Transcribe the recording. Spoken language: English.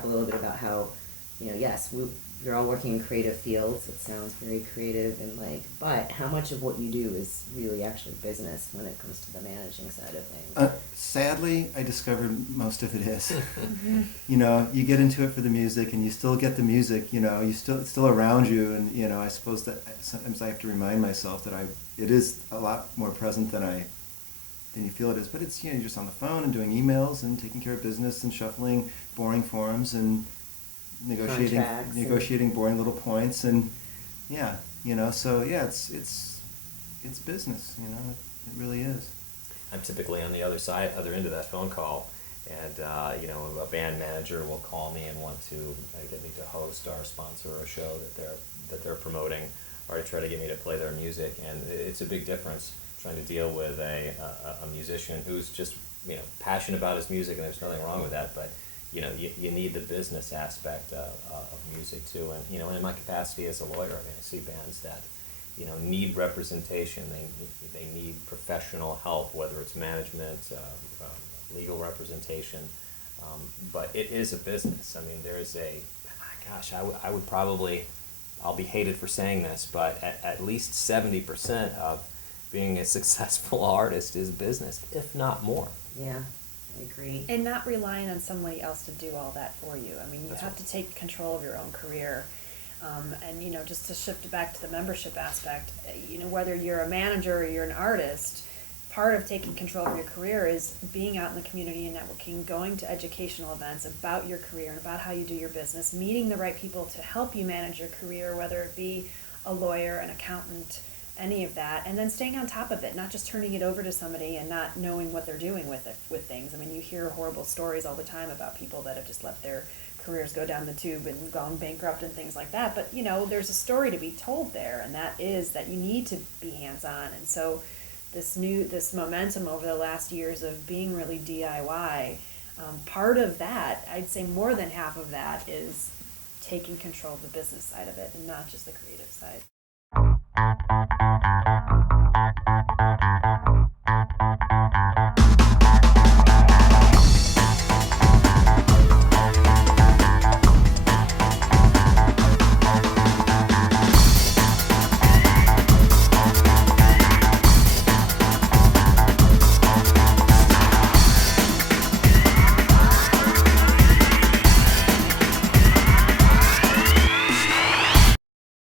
talk a little bit about how, yes, you're all working in creative fields. It sounds very creative and but how much of what you do is really actually business when it comes to the managing side of things? Sadly, I discovered most of it is. You get into it for the music, and you still get the music. It's still around you, and I suppose that sometimes I have to remind myself that it is a lot more present than you feel it is. But it's you're just on the phone and doing emails and taking care of business and shuffling boring forms and negotiating boring little points, and so yeah, it's business. It really is. I'm typically on the other end of that phone call, and a band manager will call me and want to get me to host or sponsor a show that they're promoting, or to try to get me to play their music. And it's a big difference trying to deal with a musician who's just passionate about his music, and there's nothing wrong with that, but you need the business aspect of music too. And in my capacity as a lawyer, I see bands that need representation. They need professional help, whether it's management, legal representation. But it is a business. There is I would probably, I'll be hated for saying this, but at least 70% of being a successful artist is business, if not more. Yeah, I agree. And not relying on somebody else to do all that for you. You That's have right. to take control of your own career. And just to shift back to the membership aspect, whether you're a manager or you're an artist, part of taking control of your career is being out in the community and networking, going to educational events about your career and about how you do your business, meeting the right people to help you manage your career, whether it be a lawyer, an accountant, any of that, and then staying on top of it, not just turning it over to somebody and not knowing what they're doing with things. You hear horrible stories all the time about people that have just let their careers go down the tube and gone bankrupt and things like that. But there's a story to be told there, and that is that you need to be hands-on. And so this momentum over the last years of being really DIY, part of that, I'd say more than half of that, is taking control of the business side of it and not just the creative side.